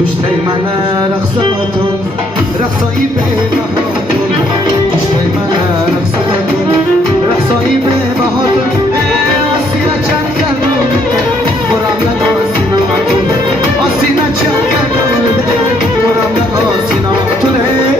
کشته من رقصاتون رقصایی به بهاتون کشته من رقصاتون رقصایی به بهاتون آسینا چند کردون مرملن آسیناتون آسینا چند کردون مرملن آسیناتونه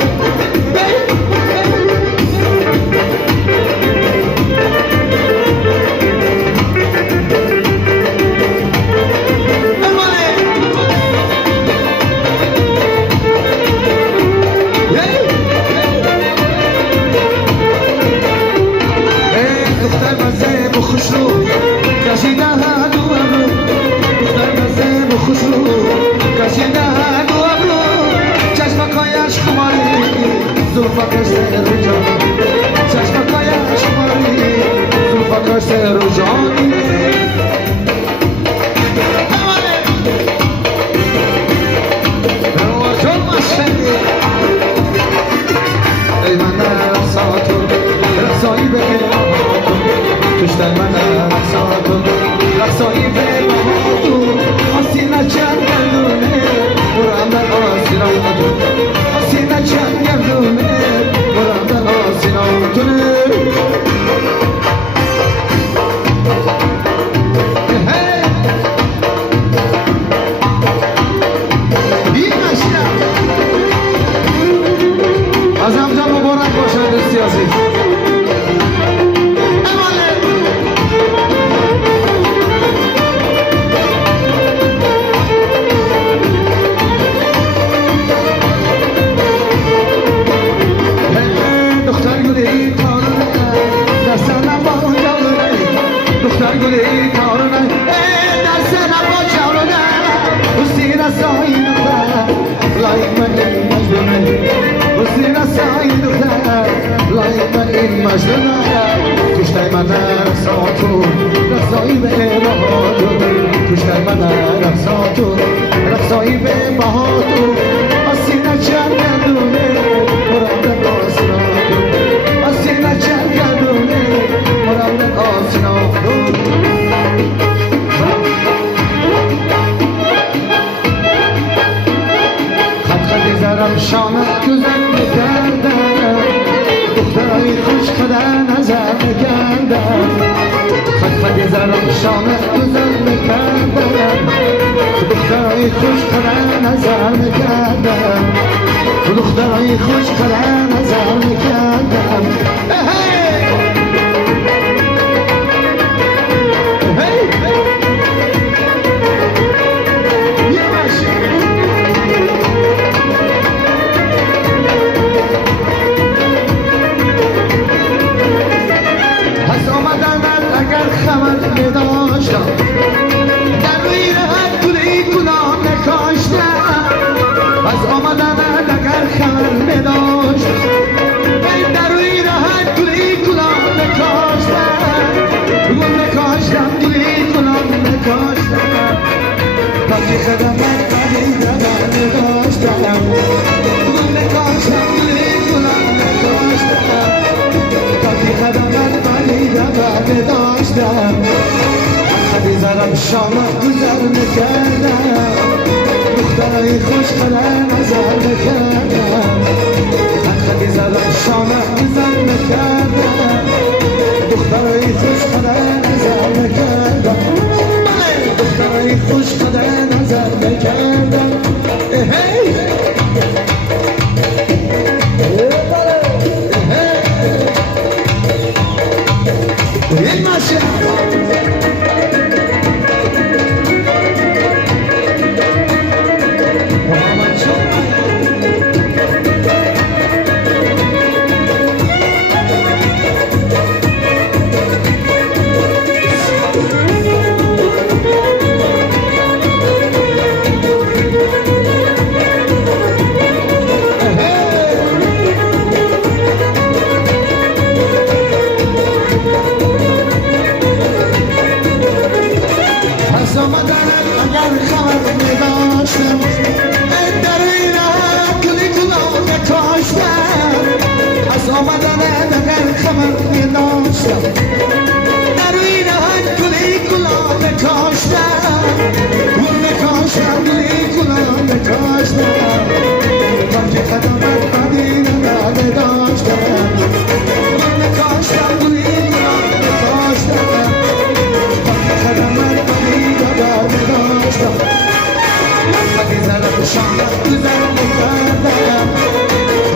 شاید گذر میکردم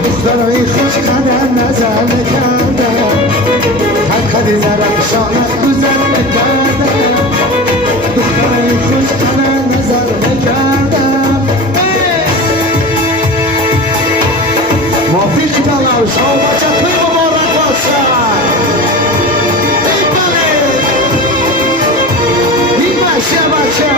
دخترای خوش قدر نظر میکردم خدخدی زرم شاید گذر میکردم دخترای خوش قدر نظر میکردم موفق بلال شما بچه مبارک باشد ای بله این بچه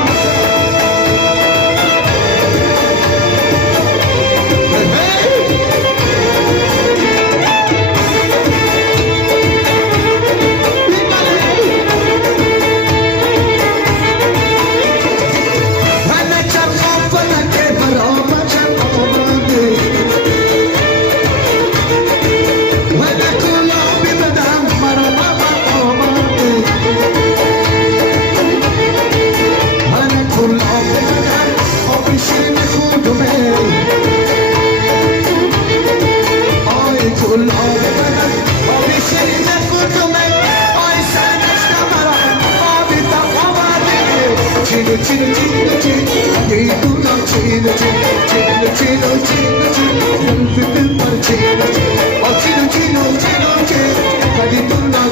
Chino, chino, chino, chino, hey, tu no chino, chino, chino, chino, chino, chino, chino, chino, chino, chino, chino, chino, chino, chino, chino, chino, chino, chino,